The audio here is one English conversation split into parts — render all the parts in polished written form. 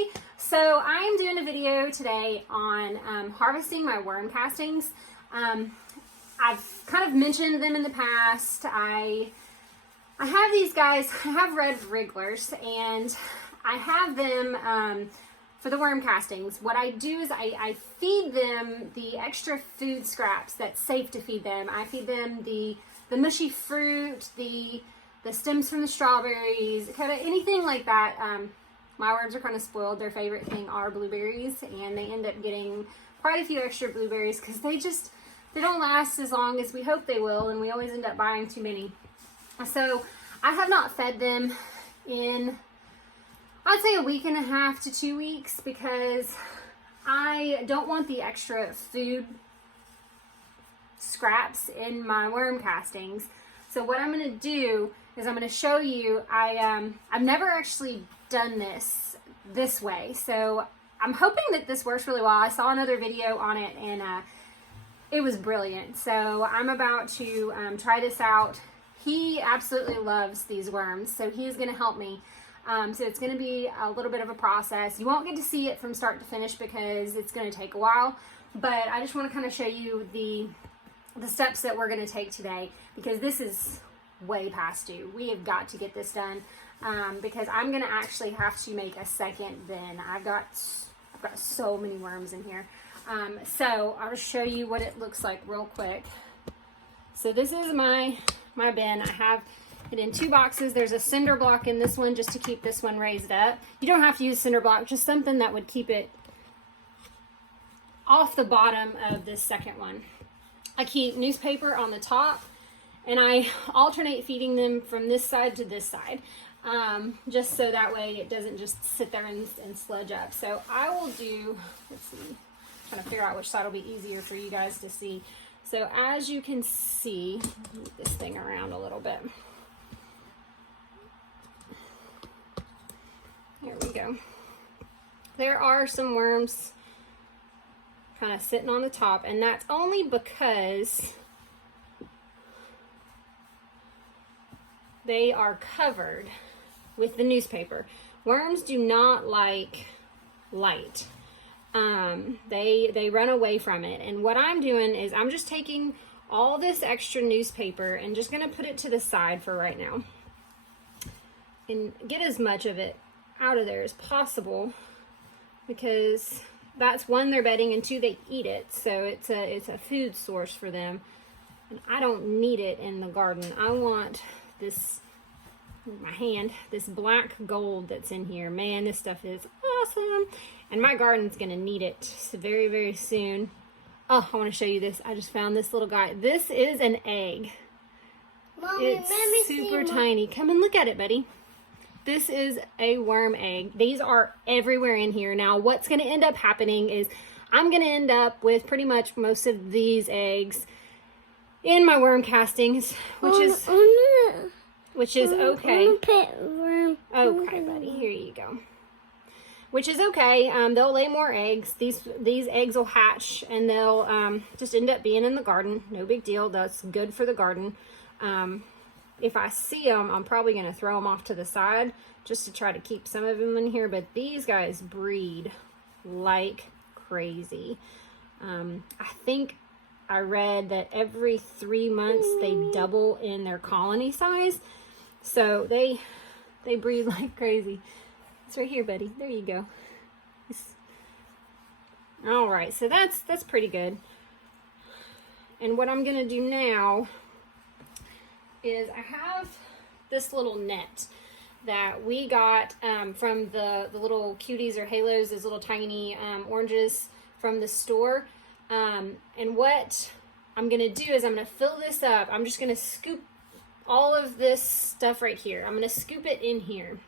Hey, so I am doing a video today on harvesting my worm castings. I've kind of mentioned them in the past. I have these guys, I have red wrigglers, and I have them for the worm castings. What I do is I feed them the extra food scraps that's safe to feed them. I feed them the mushy fruit, the stems from the strawberries, kind of anything like that. My worms are kind of spoiled. Their favorite thing are blueberries, and they end up getting quite a few extra blueberries because they don't last as long as we hope they will, and we always end up buying too many. So I have not fed them in, I'd say, a week and a half to 2 weeks because I don't want the extra food scraps in my worm castings. So what I'm going to do is I'm going to show you, I've never actually done this way. So I'm hoping that this works really well. I saw another video on it and it was brilliant. So I'm about to try this out. He absolutely loves these worms, so he's going to help me. So it's going to be a little bit of a process. You won't get to see it from start to finish because it's going to take a while, but I just want to kind of show you the steps that we're going to take today, because this is way past due. We have got to get this done because I'm going to actually have to make a second bin. I've got so many worms in here. So I'll show you what it looks like real quick. So this is my bin. I have it in 2 boxes. There's a cinder block in this one just to keep this one raised up. You don't have to use cinder block, just something that would keep it off the bottom of this second one. I keep newspaper on the top, and I alternate feeding them from this side to this side, just so that way it doesn't just sit there and sludge up. So I will do, let's see, trying to figure out which side will be easier for you guys to see. So as you can see, move this thing around a little bit. Here we go. There are some worms kind of sitting on the top, and that's only because they are covered with the newspaper. Worms do not like light. They run away from it, and what I'm doing is I'm just taking all this extra newspaper and just gonna put it to the side for right now and get as much of it out of there as possible, because that's, 1, they're bedding, and 2, they eat it, so it's a food source for them, and I don't need it in the garden. I want this, my hand, this black gold that's in here. Man, this stuff is awesome, and my garden's gonna need it very, very soon. Oh, I want to show you this. I just found this little guy. This is an egg. Mommy, it's super tiny. Come and look at it, buddy. This is a worm egg. These are everywhere in here. Now, what's going to end up happening is I'm going to end up with pretty much most of these eggs in my worm castings, which is okay. Okay, buddy, here you go. Which is okay. They'll lay more eggs. These eggs will hatch, and they'll just end up being in the garden. No big deal. That's good for the garden. If I see them, I'm probably going to throw them off to the side just to try to keep some of them in here. But these guys breed like crazy. I think I read that every 3 months they double in their colony size. So they breed like crazy. It's right here, buddy. There you go. All right, so that's pretty good. And what I'm going to do now is I have this little net that we got from the little cuties or halos, those little tiny oranges from the store. And what I'm going to do is I'm going to fill this up. I'm just going to scoop all of this stuff right here. I'm going to scoop it in here.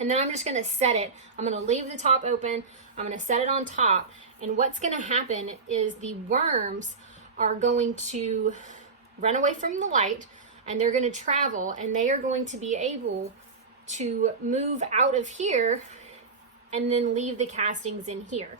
And then I'm just going to set it. I'm going to leave the top open. I'm going to set it on top. And what's going to happen is the worms are going to run away from the light, and they're going to travel, and they are going to be able to move out of here and then leave the castings in here.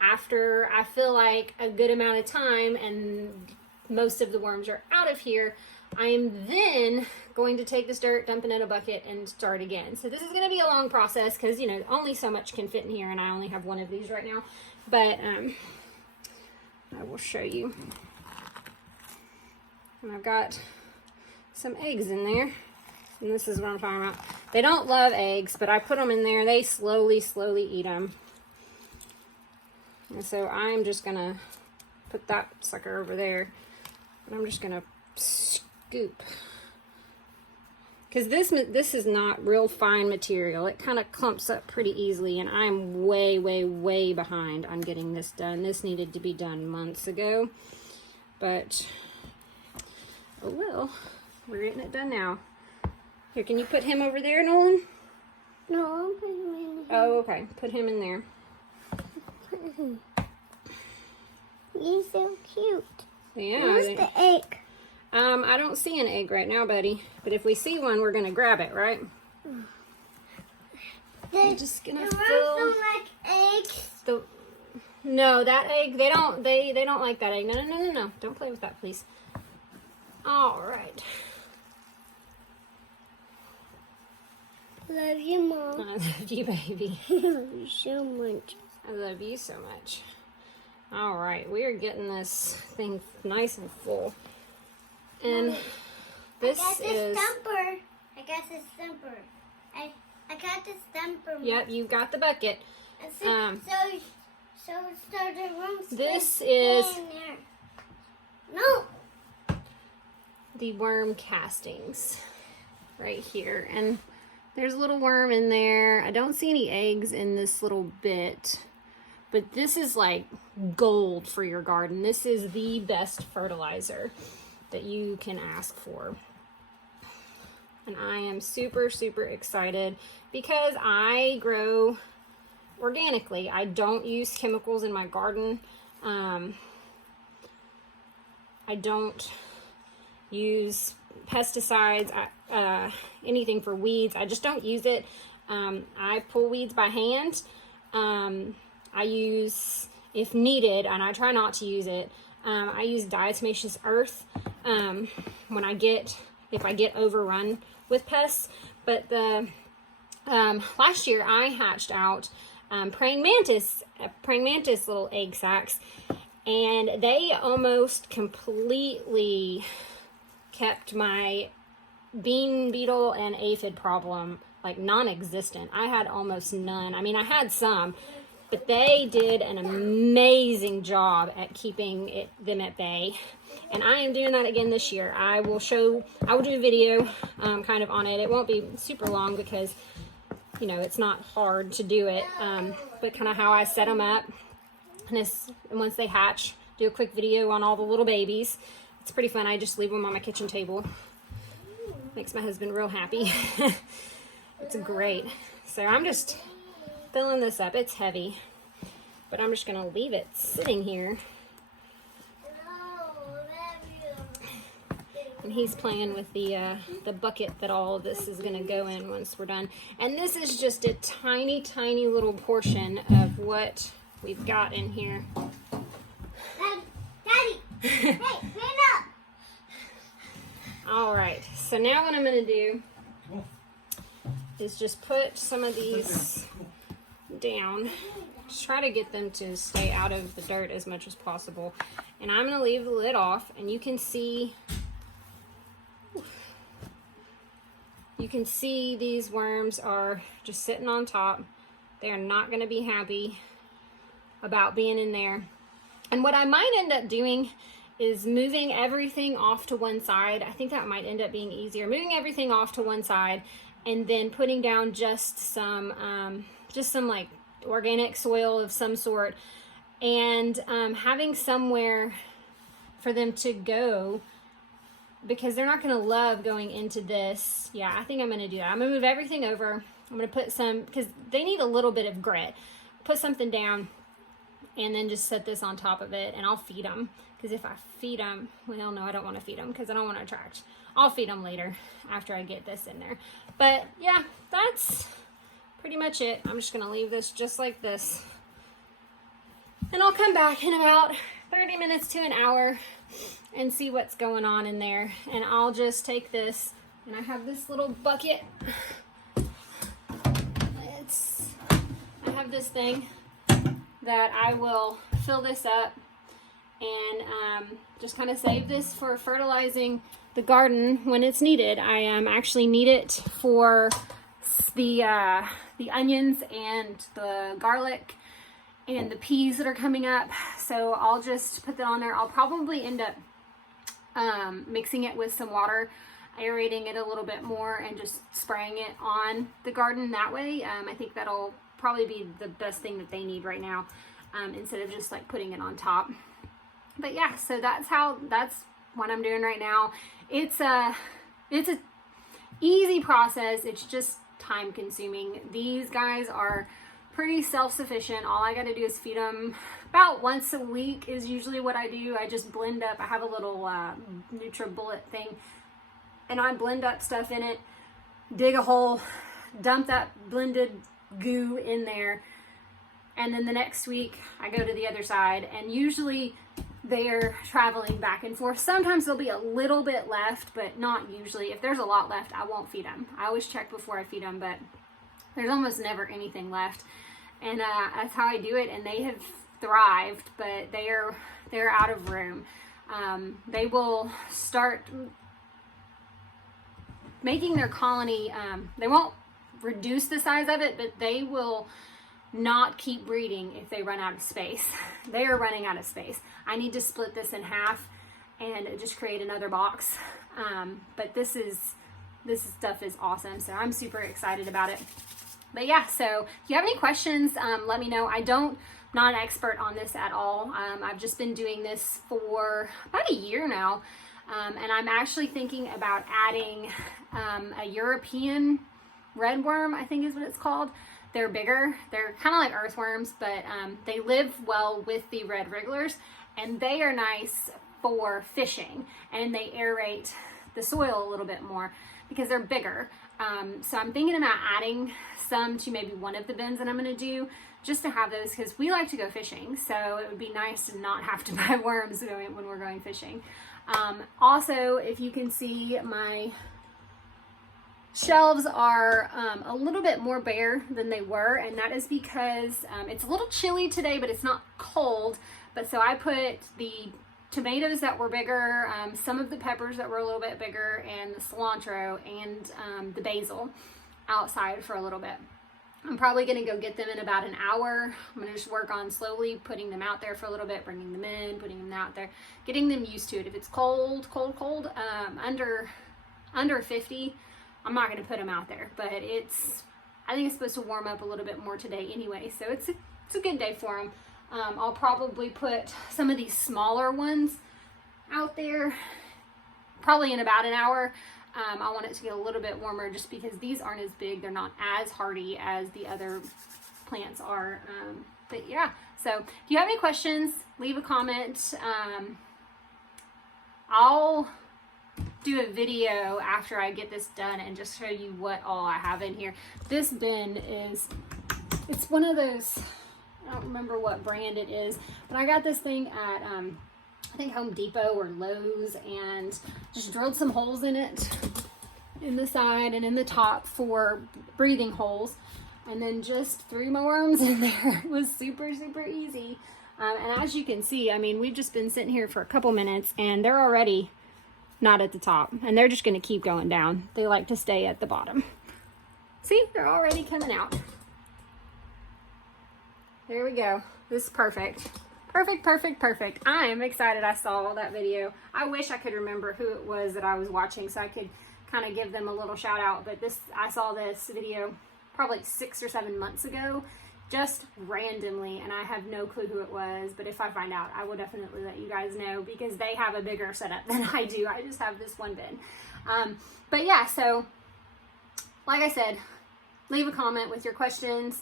After I feel like a good amount of time and most of the worms are out of here, I am then going to take this dirt, dump it in a bucket, and start again. So this is going to be a long process because, you know, only so much can fit in here, and I only have one of these right now. But I will show you. And I've got some eggs in there. And this is what I'm talking about. They don't love eggs, but I put them in there. They slowly eat them. And so I'm just going to put that sucker over there. And I'm just going to scoop. Because this is not real fine material. It kind of clumps up pretty easily. And I'm way behind on getting this done. This needed to be done months ago. But, oh well. We're getting it done now. Here, can you put him over there, Nolan? No, I'm putting him in here. Oh, okay. Put him in there. He's so cute. Yeah. Where's the egg? I don't see an egg right now, buddy. But if we see one, we're gonna grab it, right? I'm just gonna fill. Don't like eggs. No, that egg. They don't like that egg. No. Don't play with that, please. All right. Love you, Mom. I love you, baby. I love you so much. I love you so much. All right, we are getting this thing nice and full. And this is... I got the stumper. I got the stumper. Yep, you got the bucket. So the room. This is no the worm castings right here. And there's a little worm in there. I don't see any eggs in this little bit. But this is like gold for your garden. This is the best fertilizer that you can ask for. And I am super excited because I grow organically. I don't use chemicals in my garden. I don't use pesticides, anything for weeds. I just don't use it. I pull weeds by hand. I use, if needed, and I try not to use it, I use diatomaceous earth if I get overrun with pests. But last year I hatched out praying mantis little egg sacs, and they almost completely kept my bean beetle and aphid problem like non-existent. I had almost none. I mean, I had some, but they did an amazing job at keeping them at bay. And I am doing that again this year. I will do a video kind of on it. It won't be super long because, you know, it's not hard to do it. But kind of how I set them up. And once they hatch, do a quick video on all the little babies. It's pretty fun. I just leave them on my kitchen table. Makes my husband real happy. It's great. So I'm just filling this up. It's heavy, but I'm just gonna leave it sitting here. And he's playing with the bucket that all of this is gonna go in once we're done. And this is just a tiny little portion of what we've got in here. Daddy, hey, clean up. All right, so now what I'm gonna do is just put some of these down. Just try to get them to stay out of the dirt as much as possible. And I'm gonna leave the lid off, and you can see these worms are just sitting on top. They're not gonna be happy about being in there. And what I might end up doing is moving everything off to one side. I think that might end up being easier. Moving everything off to one side and then putting down just some like organic soil of some sort, and having somewhere for them to go, because they're not going to love going into this. Yeah, I think I'm going to do that. I'm going to move everything over. I'm going to put some, because they need a little bit of grit. Put something down and then just set this on top of it, and I'll feed them. Because if I feed them, well, no, I don't want to feed them because I don't want to attract. I'll feed them later after I get this in there. But yeah, that's pretty much it. I'm just going to leave this just like this. And I'll come back in about 30 minutes to an hour and see what's going on in there. And I'll just take this, and I have this little bucket. I have this thing that I will fill this up and just kind of save this for fertilizing the garden when it's needed. I actually need it for the onions and the garlic and the peas that are coming up. So I'll just put that on there. I'll probably end up mixing it with some water, aerating it a little bit more, and just spraying it on the garden that way. I think that'll probably be the best thing that they need right now, instead of just like putting it on top. But yeah, so that's what I'm doing right now. It's a easy process. It's just time consuming. These guys are pretty self-sufficient. All I got to do is feed them about once a week is usually what I do. I just blend up. I have a little NutriBullet thing, and I blend up stuff in it, dig a hole, dump that blended goo in there, and then the next week I go to the other side, and usually they're traveling back and forth. Sometimes there'll be a little bit left, but not usually. If there's a lot left, I won't feed them. I always check before I feed them, but there's almost never anything left, and that's how I do it. And they have thrived, but they're out of room. They will start making their colony. They won't reduce the size of it, but they will not keep breeding if they run out of space. They are running out of space. I need to split this in half and just create another box. But this stuff is awesome, so I'm super excited about it. But yeah, so if you have any questions, let me know. I'm not an expert on this at all. I've just been doing this for about a year now. And I'm actually thinking about adding a European redworm, I think is what it's called. They're bigger. They're kind of like earthworms, but they live well with the red wrigglers, and they are nice for fishing, and they aerate the soil a little bit more because they're bigger. So I'm thinking about adding some to maybe one of the bins that I'm going to do, just to have those, because we like to go fishing, so it would be nice to not have to buy worms when we're going fishing. Also, if you can see, my shelves are a little bit more bare than they were, and that is because it's a little chilly today, but it's not cold. But so I put the tomatoes that were bigger, some of the peppers that were a little bit bigger, and the cilantro and the basil outside for a little bit. I'm probably going to go get them in about an hour. I'm going to just work on slowly putting them out there for a little bit, bringing them in, putting them out there, getting them used to it. If it's cold, under 50, I'm not going to put them out there, but I think it's supposed to warm up a little bit more today anyway, so it's a good day for them. I'll probably put some of these smaller ones out there probably in about an hour. I want it to get a little bit warmer just because these aren't as big. They're not as hardy as the other plants are. But yeah, so if you have any questions, leave a comment. I'll do a video after I get this done and just show you what all I have in here. This bin it's one of those, I don't remember what brand it is, but I got this thing at I think Home Depot or Lowe's, and just drilled some holes in it, in the side and in the top for breathing holes, and then just threw my worms in there. It was super, super easy. And as you can see, I mean, we've just been sitting here for a couple minutes and they're already not at the top, and they're just going to keep going down. They like to stay at the bottom. See, they're already coming out. There we go. This is perfect. Perfect, perfect, perfect. I am excited I saw that video. I wish I could remember who it was that I was watching so I could kind of give them a little shout out, but I saw this video probably 6 or 7 months ago, just randomly, and I have no clue who it was, but if I find out, I will definitely let you guys know, because they have a bigger setup than I do. I just have this one bin. But yeah, so like I said, leave a comment with your questions,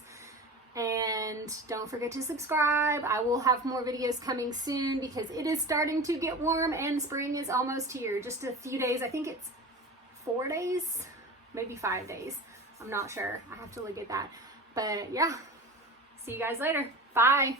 and don't forget to subscribe. I will have more videos coming soon because it is starting to get warm and spring is almost here. Just a few days. I think it's 4 days, maybe 5 days. I'm not sure. I have to look at that. But yeah, see you guys later. Bye.